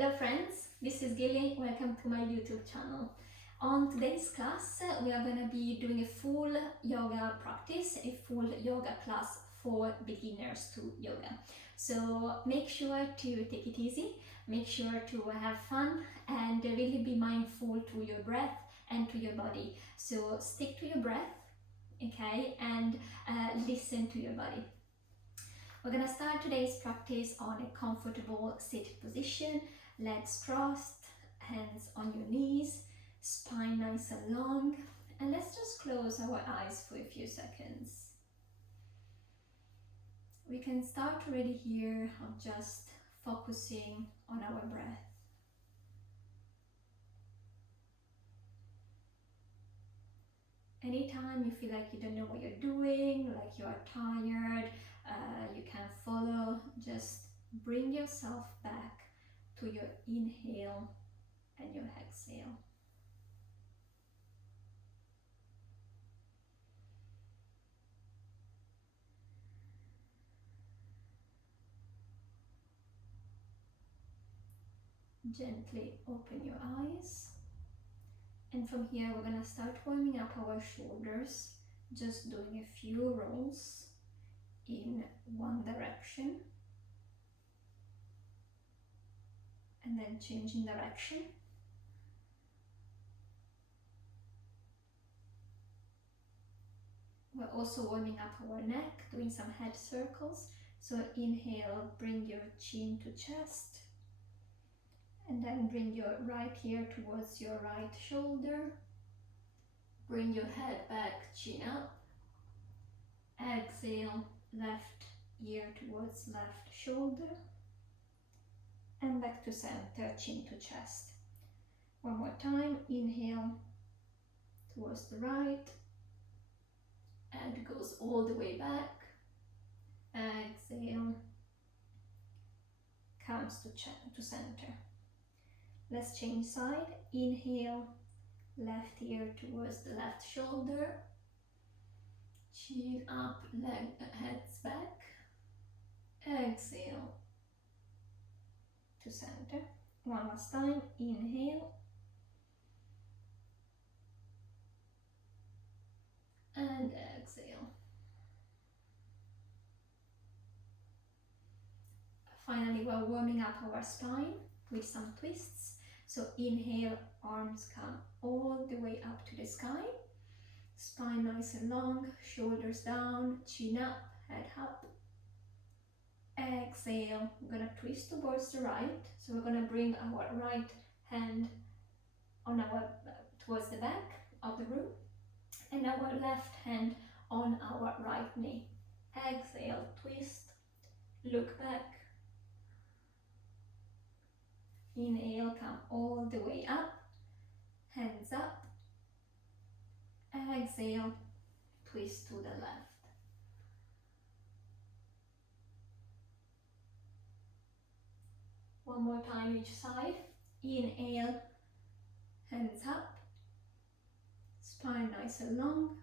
Hello friends, this is Gilly. Welcome to my YouTube channel. On today's class, we are going to be doing a full yoga practice, a full yoga class for beginners to yoga. So make sure to take it easy, make sure to have fun and really be mindful to your breath and to your body. So stick to your breath, okay, and listen to your body. We're going to start today's practice on a comfortable seated position, legs crossed, hands on your knees, spine nice and long, and let's just close our eyes for a few seconds. We can start already here on just focusing on our breath. Anytime you feel like you don't know what you're doing, like you are tired, you can't follow, just bring yourself back to your inhale and your exhale. Gently open your eyes, and from here we're going to start warming up our shoulders, just doing a few rolls in one direction and then changing direction. We're also warming up our neck, doing some head circles. So inhale, bring your chin to chest, and then bring your right ear towards your right shoulder. Bring your head back, chin up. Exhale, left ear towards left shoulder. And back to center, chin to chest. One more time, inhale towards the right. And goes all the way back. Exhale, comes to center. Let's change side. Inhale, left ear towards the left shoulder. Chin up, heads back. Exhale to center. One last time. Inhale. And exhale. Finally, we're warming up our spine with some twists. So inhale, arms come all the way up to the sky. Spine nice and long, shoulders down, chin up, head up. Exhale, we're going to twist towards the right. So we're going to bring our right hand on towards the back of the room and our left hand on our right knee. Exhale, twist, look back. Inhale, come all the way up, hands up. Exhale, twist to the left. One more time each side. Inhale, hands up, spine nice and long.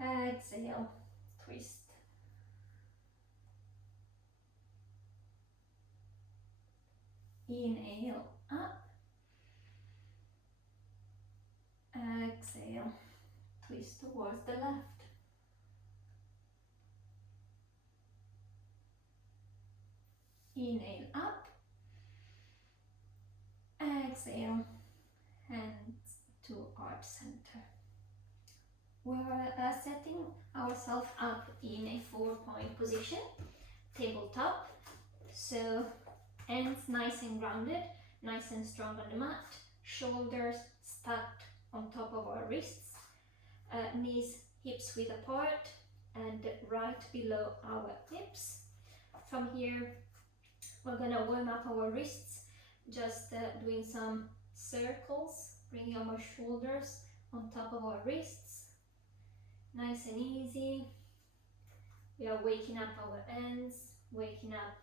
Exhale, twist. Inhale, up. Exhale, twist towards the left. Inhale, up. Exhale, hands to heart center. We're setting ourselves up in a 4-point position, tabletop. So hands nice and grounded, nice and strong on the mat, shoulders stacked on top of our wrists, knees hips width apart and right below our hips. From here, we're gonna warm up our wrists, just doing some circles, bringing our shoulders on top of our wrists. Nice and easy. We are waking up our hands, waking up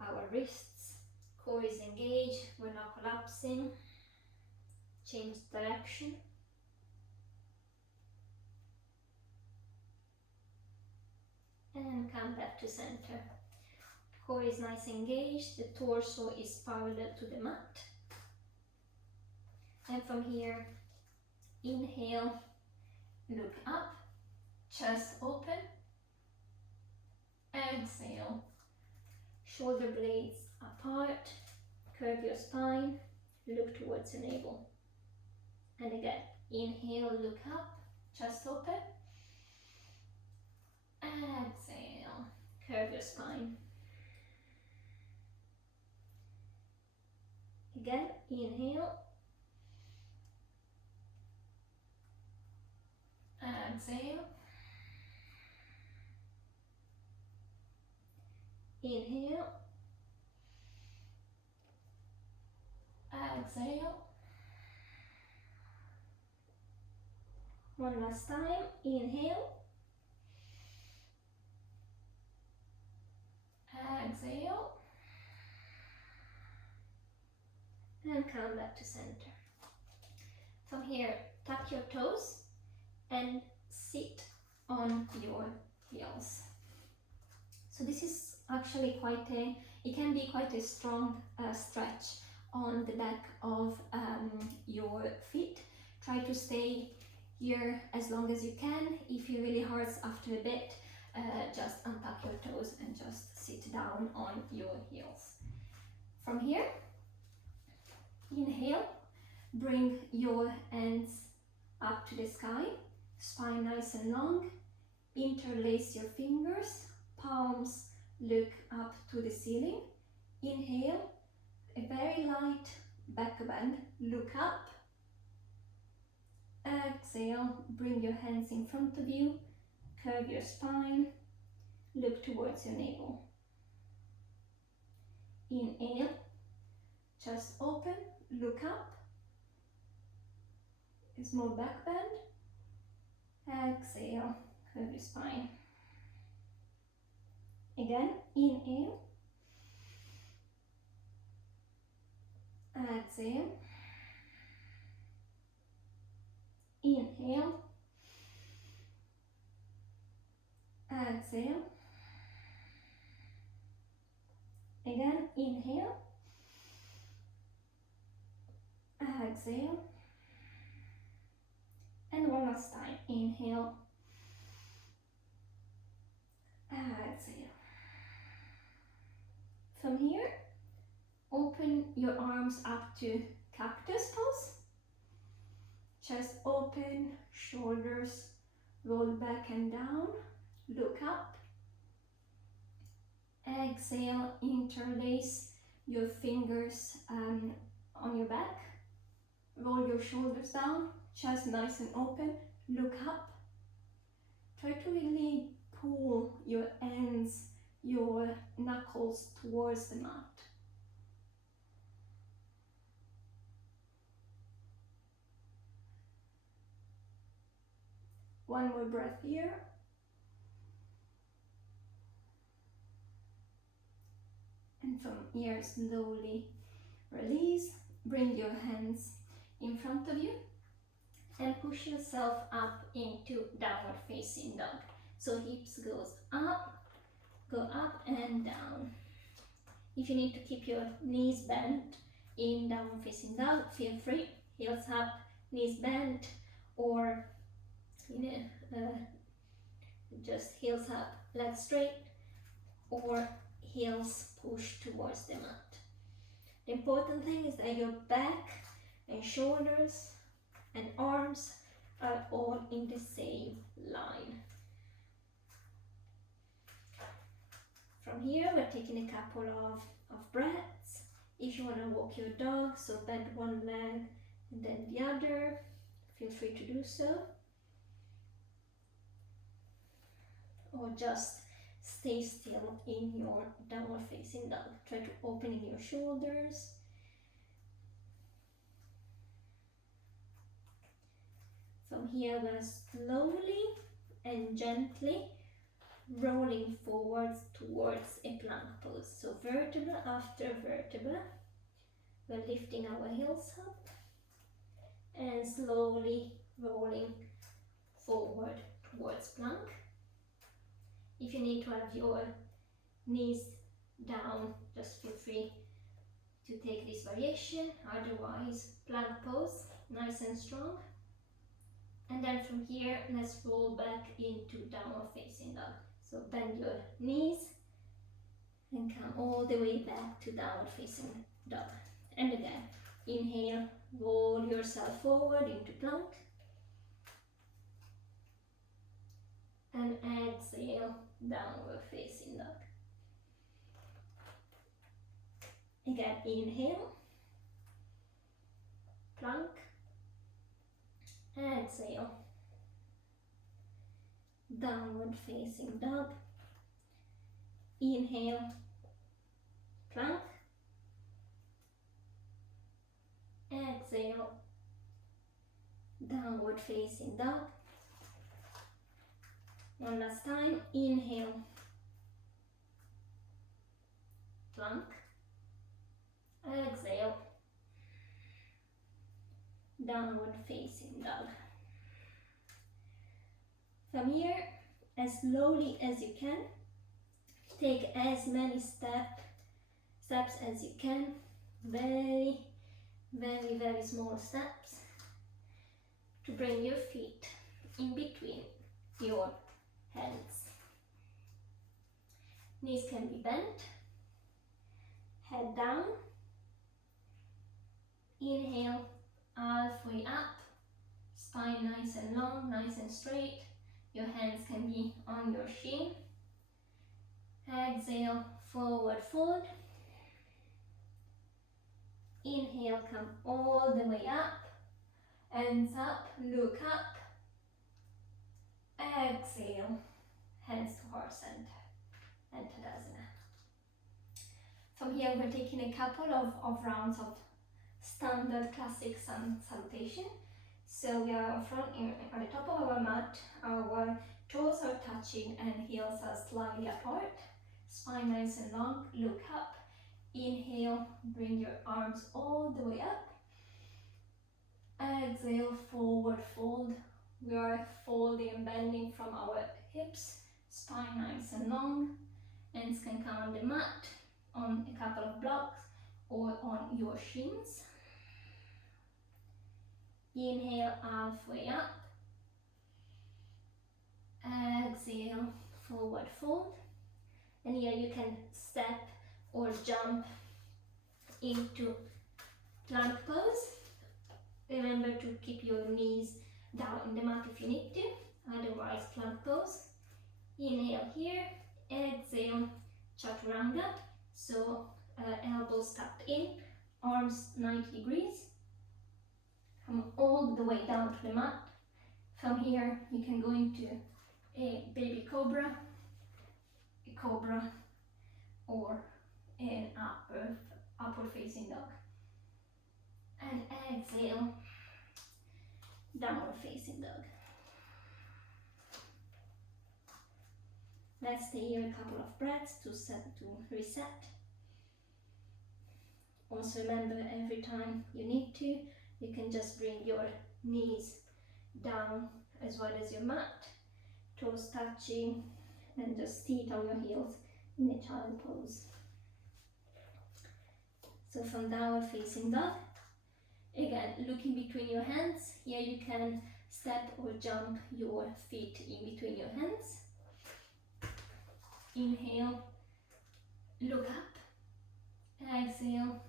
our wrists. Core is engaged, we're not collapsing. Change direction. And come back to center. core is nice and engaged, the torso is parallel to the mat. And from here, inhale, look up, chest open, exhale, shoulder blades apart, curve your spine, look towards your navel. And again, inhale, look up, chest open, exhale, curve your spine. Again, inhale, exhale, inhale, exhale. One last time, inhale, exhale, and come back to center. From here, tuck your toes and sit on your heels. So this is actually it can be quite a strong stretch on the back of your feet. Try to stay here as long as you can. If it really hurts after a bit, just untuck your toes and just sit down on your heels. From here, inhale, bring your hands up to the sky, spine nice and long, interlace your fingers, palms look up to the ceiling. Inhale, a very light back bend, look up. Exhale, bring your hands in front of you, curve your spine, look towards your navel. Inhale, chest open, look up, a small back bend. Exhale, curve your spine. Again, inhale, exhale, inhale, exhale, again, inhale, exhale, and one last time, inhale, exhale. From here, open your arms up to cactus pose. Chest open, shoulders roll back and down, look up. Exhale, interlace your fingers on your back. Roll your shoulders down, chest nice and open, look up. Try to really pull your ends, your knuckles towards the mat. One more breath here. And from here, slowly release. Bring your hands in front of you and push yourself up into downward facing dog. So hips go up and down. If you need to keep your knees bent in downward facing dog, feel free. Heels up, knees bent, or just heels up, legs straight, or heels push towards the mat. The important thing is that your back and shoulders and arms are all in the same line. From here, we're taking a couple of breaths. If you want to walk your dog, so bend one leg and then the other, feel free to do so. Or just stay still in your downward facing dog. Try to open in your shoulders. From here, we're slowly and gently rolling forwards towards a plank pose. So vertebra after vertebra, we're lifting our heels up and slowly rolling forward towards plank. If you need to have your knees down, just feel free to take this variation, otherwise plank pose, nice and strong. And then from here, let's roll back into downward facing dog. So bend your knees and come all the way back to downward facing dog. And again, inhale, roll yourself forward into plank. And exhale, downward facing dog. Again, inhale, plank, exhale, downward facing dog. Inhale, plank, exhale, downward facing dog. One last time, inhale, plank, exhale, downward facing dog. From here, as slowly as you can, take as many steps as you can, very small steps, to bring your feet in between your hands. Knees can be bent, head down, inhale, halfway up, spine nice and long, nice and straight, your hands can be on your shin. Exhale, forward fold. Inhale, come all the way up, hands up, look up. Exhale, hands to heart center, and Tadasana. From here, we're taking a couple of rounds of standard classic salutation. So we are on front, on the top of our mat, our toes are touching and heels are slightly apart. Spine nice and long, look up. Inhale, bring your arms all the way up. Exhale, forward fold. We are folding and bending from our hips. Spine nice and long. Hands can come on the mat, on a couple of blocks, or on your shins. Inhale, halfway up. Exhale, forward fold. And here you can step or jump into plank pose. Remember to keep your knees down in the mat if you need to, otherwise plank pose. Inhale here, exhale, chaturanga. So elbows tucked in, arms 90 degrees. Come all the way down to the mat. From here you can go into a baby cobra, a cobra, or an upward facing dog. And exhale, downward facing dog. Let's stay here a couple of breaths to reset. Also remember, every time you need to, you can just bring your knees down as well as your mat, toes touching, and just feet on your heels in a child pose. So from downward facing dog, again looking between your hands. Here you can step or jump your feet in between your hands. Inhale, look up. Exhale,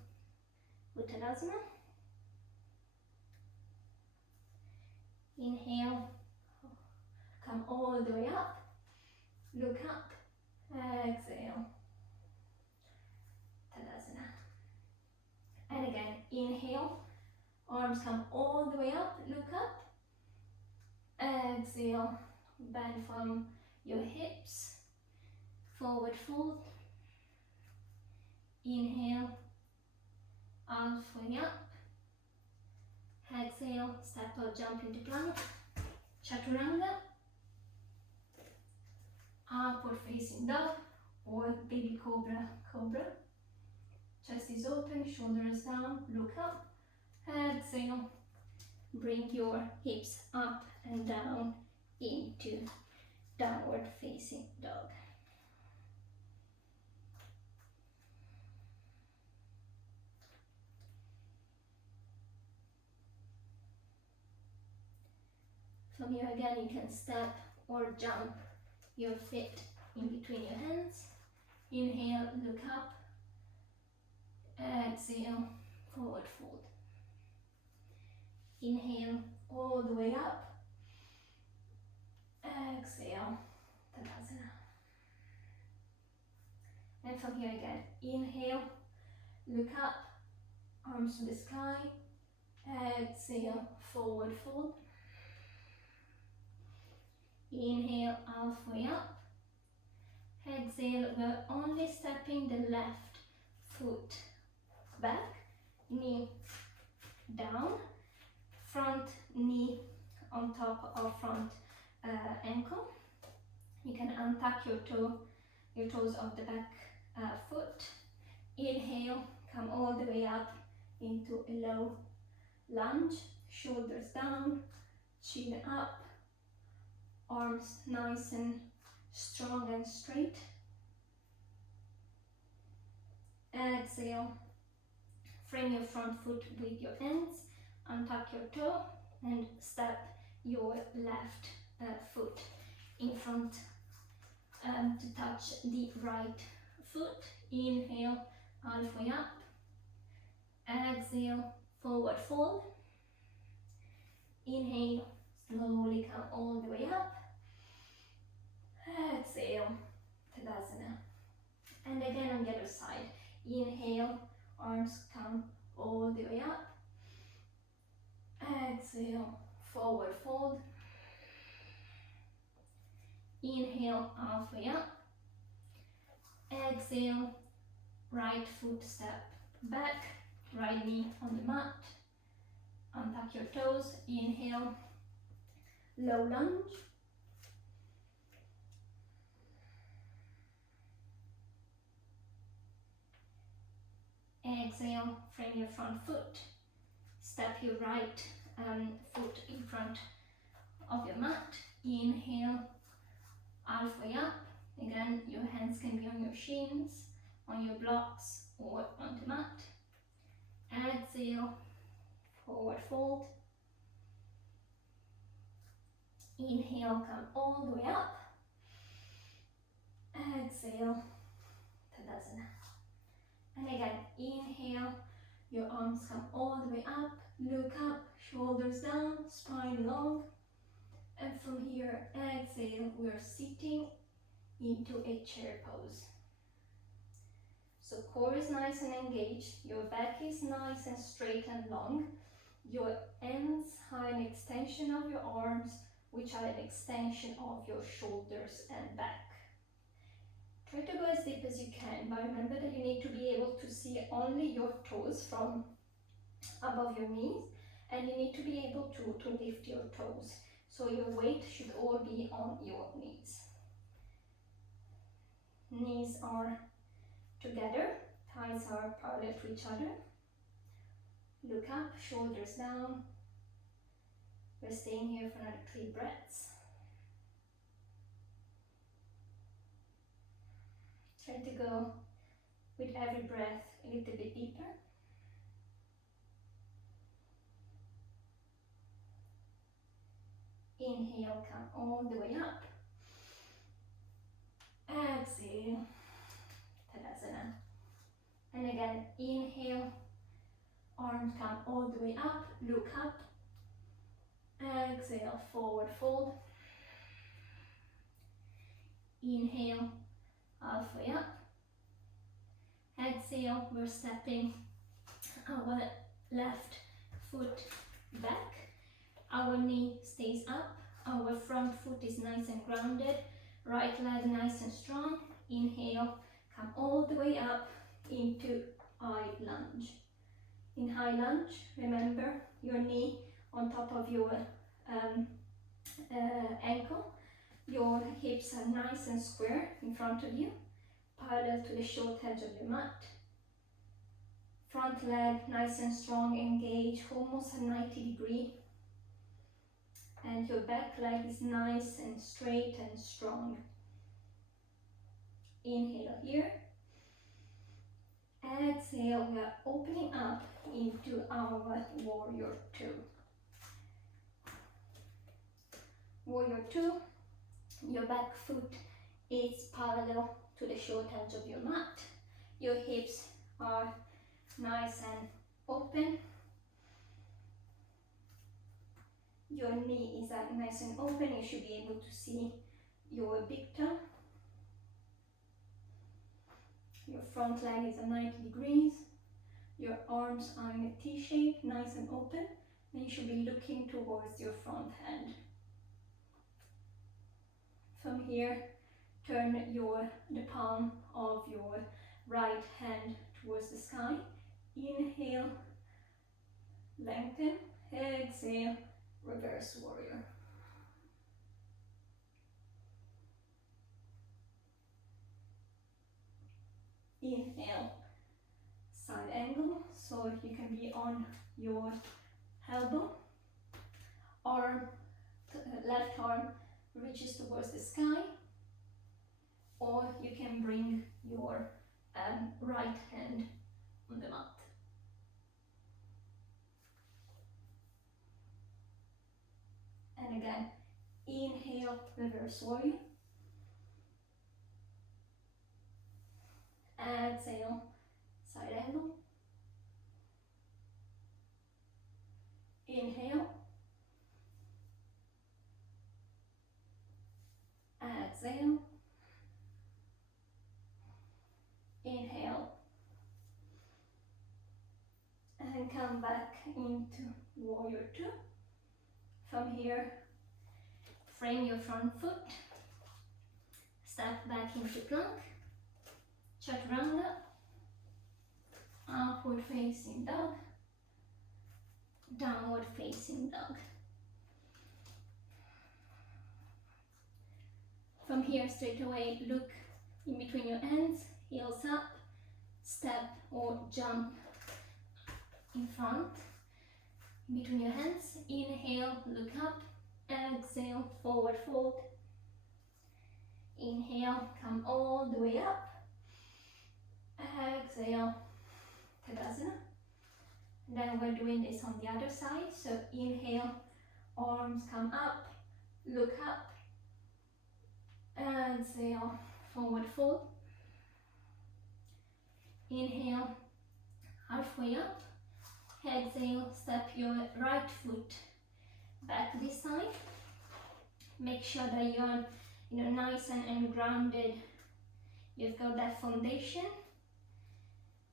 Uttanasana. Inhale, come all the way up, look up, exhale, Tadasana. And again, inhale, arms come all the way up, look up, exhale, bend from your hips, forward fold, inhale, halfway up, exhale, step or jump into plank, chaturanga, upward facing dog, or baby cobra, cobra. Chest is open, shoulders down, look up, exhale, bring your hips up and down into downward facing dog. From here again, you can step or jump your feet in between your hands. Inhale, look up. Exhale, forward fold. Inhale, all the way up. Exhale, Tadasana. And from here again, inhale, look up, arms to the sky. Exhale, forward fold. Inhale, halfway up. Exhale, we're only stepping the left foot back, knee down, front knee on top of front ankle. You can untuck your toes of the back foot. Inhale, come all the way up into a low lunge, shoulders down, chin up, arms nice and strong and straight. Exhale, frame your front foot with your hands, untuck your toe and step your left foot in front to touch the right foot. Inhale, halfway up. Exhale, forward fold. Inhale, slowly come all the way up. Exhale, Tadasana. And again on the other side. Inhale, arms come all the way up. Exhale, forward fold. Inhale, halfway up. Exhale, right foot step back, right knee on the mat. Untuck your toes. Inhale, low lunge. Exhale, frame your front foot. Step your right foot in front of your mat. Inhale, halfway up. Again, your hands can be on your shins, on your blocks, or on the mat. Exhale, forward fold. Inhale, come all the way up. Exhale, Tadasana. And again, inhale, your arms come all the way up, look up, shoulders down, spine long. And from here, exhale, we're sitting into a chair pose. So core is nice and engaged, your back is nice and straight and long, your ends are an extension of your arms, which are an extension of your shoulders and back. Try to go as deep as you can, but remember that you need to be able to see only your toes from above your knees, and you need to be able to lift your toes. So your weight should all be on your knees. Knees are together, thighs are parallel to each other. Look up, shoulders down. We're staying here for another 3 breaths. Try to go with every breath a little bit deeper. Inhale, come all the way up. Exhale, Tadasana. And again, inhale, arms come all the way up, look up. Exhale, forward fold. Inhale, halfway up. Exhale, we're stepping our left foot back. Our knee stays up. Our front foot is nice and grounded. Right leg nice and strong. Inhale, come all the way up into high lunge. In high lunge, remember your knee on top of your ankle. Your hips are nice and square in front of you, parallel to the short edge of your mat. Front leg nice and strong, engaged, almost a 90-degree. And your back leg is nice and straight and strong. Inhale here. Exhale, we are opening up into our warrior 2. Warrior 2, your back foot is parallel to the short edge of your mat. Your hips are nice and open. Your knee is nice and open. You should be able to see your big toe. Your front leg is at 90 degrees. Your arms are in a T shape, nice and open. And you should be looking towards your front hand. From here, turn the palm of your right hand towards the sky. Inhale, lengthen. Exhale, reverse warrior. Inhale, side angle, so you can be on your elbow. Left arm reaches towards the sky, or you can bring your right hand on the mat. And again, inhale, reverse warrior. Exhale, side angle. Inhale. Exhale. Inhale. And come back into warrior 2. From here, frame your front foot. Step back into plank. Chaturanga. Upward facing dog. Downward facing dog. From here, straight away, look in between your hands, heels up, step or jump in front, in between your hands. Inhale, look up. Exhale, forward fold. Inhale, come all the way up. Exhale, Tadasana. Then we're doing this on the other side. So inhale, arms come up, look up. Exhale, forward fold. Inhale, halfway up. Exhale, step your right foot back this side. Make sure that you're nice and grounded. You've got that foundation.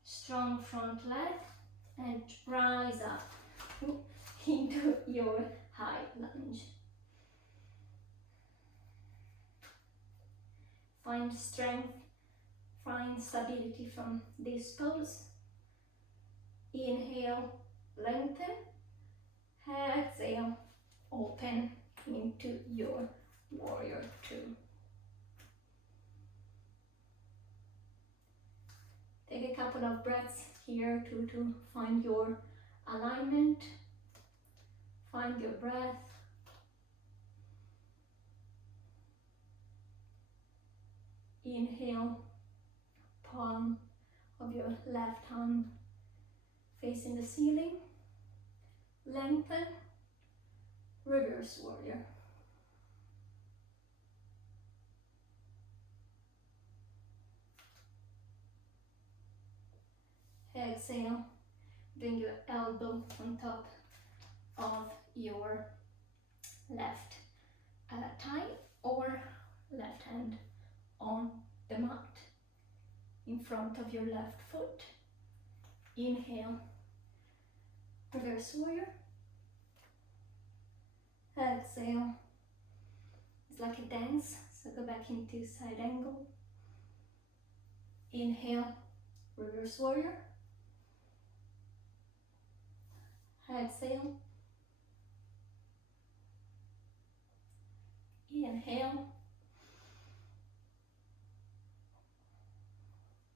Strong front leg, and rise up into your high lunge. Find strength, find stability from this pose. Inhale, lengthen. Exhale, open into your warrior 2. Take a couple of breaths here to find your alignment, find your breath. Inhale, palm of your left hand facing the ceiling. Lengthen, reverse warrior. Exhale, bring your elbow on top of your left thigh or left hand on the mat in front of your left foot. Inhale, reverse warrior. Exhale, it's like a dance, so go back into side angle. Inhale, reverse warrior. Exhale. Inhale.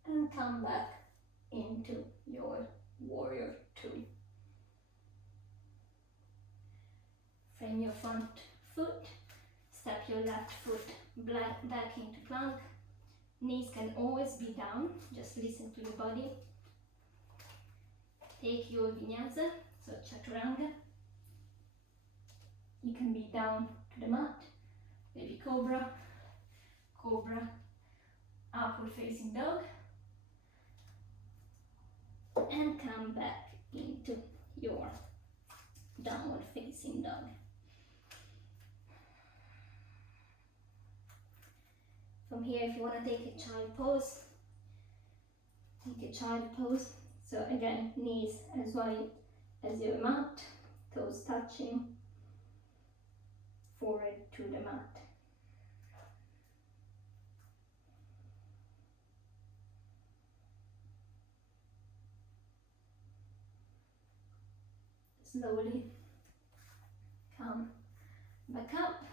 And come back into your warrior 2. Frame your front foot. Step your left foot back into plank. Knees can always be down. Just listen to your body. Take your vinyasa. So chaturanga, you can be down to the mat, baby cobra, cobra, upward facing dog, and come back into your downward facing dog. From here, if you want to take a child pose, take a child pose. So again, knees as wide as your mat, toes touching, forehead to the mat. Slowly come back up.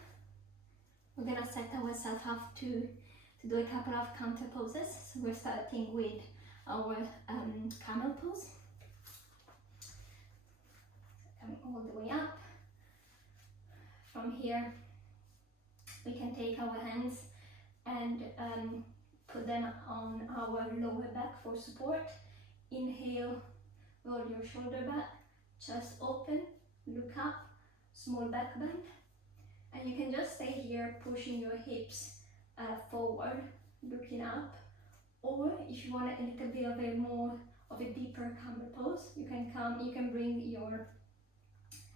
We're gonna set ourselves up to do a couple of counter poses. So we're starting with our camel pose. Coming all the way up. From here, we can take our hands and put them on our lower back for support. Inhale, roll your shoulder back, chest open, look up, small back bend. And you can just stay here, pushing your hips forward, looking up. Or if you want a little bit of a more of a deeper camel pose, you can bring your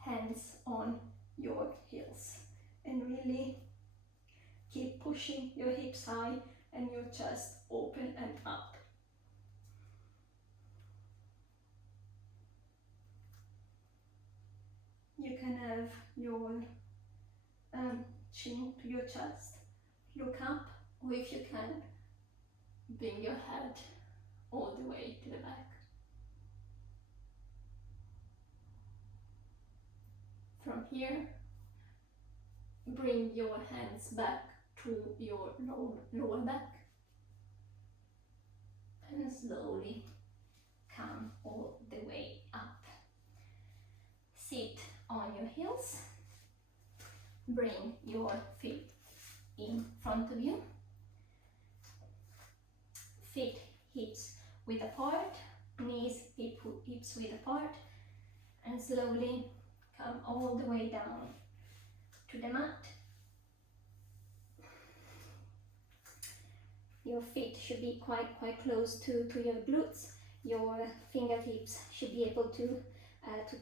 hands on your heels and really keep pushing your hips high and your chest open and up. You can have your chin to your chest, look up, or if you can, bring your head all the way to the back. From here, bring your hands back to your lower back and slowly come all the way up. Sit on your heels, bring your feet in front of you, feet hips width apart, knees hips width apart, and slowly come all the way down to the mat. Your feet should be quite close to your glutes. Your fingertips should be able to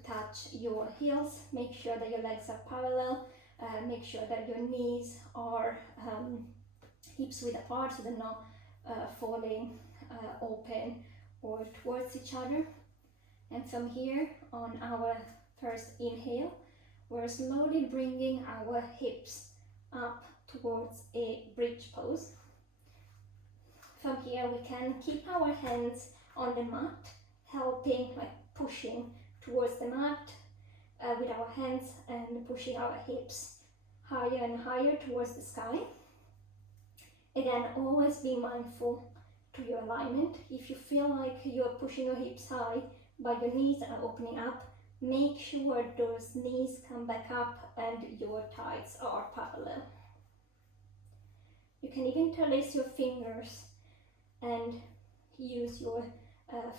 touch your heels. Make sure that your legs are parallel. Make sure that your knees are hips width apart, so they're not falling open or towards each other. And from here, on our first inhale, we're slowly bringing our hips up towards a bridge pose. From here, we can keep our hands on the mat, helping, like pushing towards the mat with our hands and pushing our hips higher and higher towards the sky. Again, always be mindful to your alignment. If you feel like you're pushing your hips high but your knees are opening up, make sure those knees come back up and your thighs are parallel. You can even interlace your fingers and use your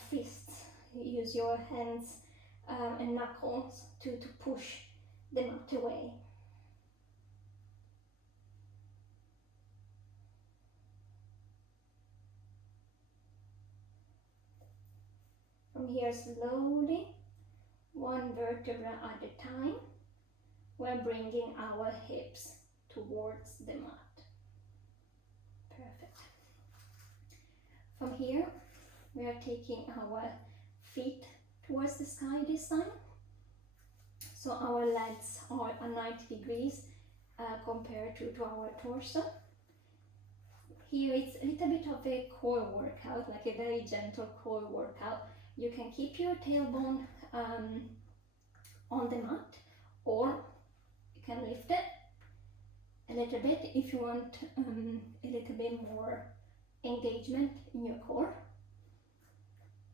fists, use your hands and knuckles to push the mat away. From here, slowly, one vertebra at a time, we're bringing our hips towards the mat. Perfect. From here, we are taking our feet towards the sky this time. So our legs are at 90 degrees compared to our torso. Here it's a little bit of a core workout, like a very gentle core workout. You can keep your tailbone on the mat, or you can lift it a little bit if you want a little bit more engagement in your core.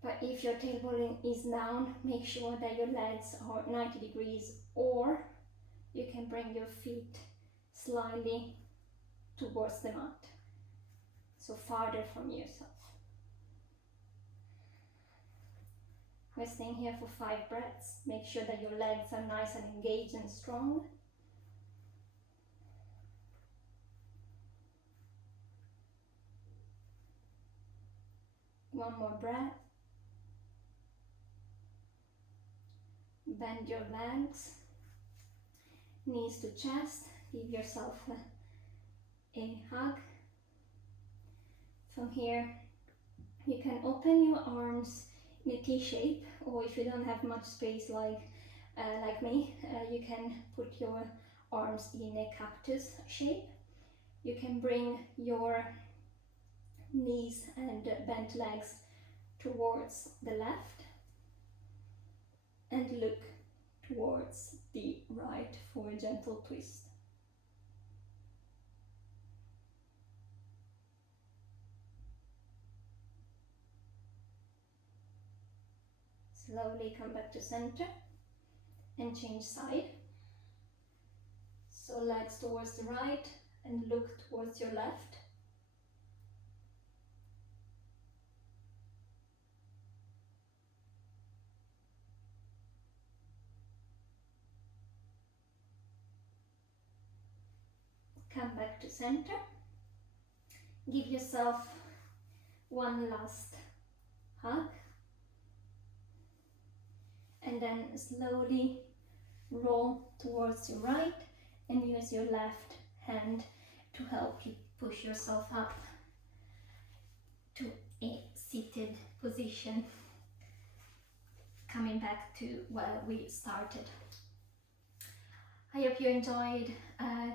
But if your tailbone is down, make sure that your legs are 90 degrees, or you can bring your feet slightly towards the mat, so farther from yourself. We're staying here for 5 breaths. Make sure that your legs are nice and engaged and strong. One more breath. Bend your legs, knees to chest, give yourself a hug. From here, you can open your arms in a T shape, or if you don't have much space like me, you can put your arms in a cactus shape. You can bring your knees and bent legs towards the left and look towards the right for a gentle twist. Slowly come back to center and change side. So legs towards the right and look towards your left. Come back to center. Give yourself one last hug. And then slowly roll towards your right and use your left hand to help you push yourself up to a seated position, coming back to where we started. I hope you enjoyed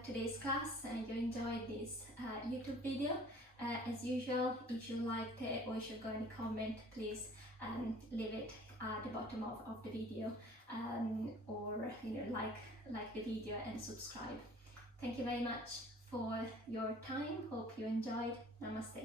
today's class and you enjoyed this YouTube video. As usual, if you liked it or if you've got any comment, please leave it at the bottom of the video, or like the video and subscribe. Thank you very much for your time. Hope you enjoyed. Namaste.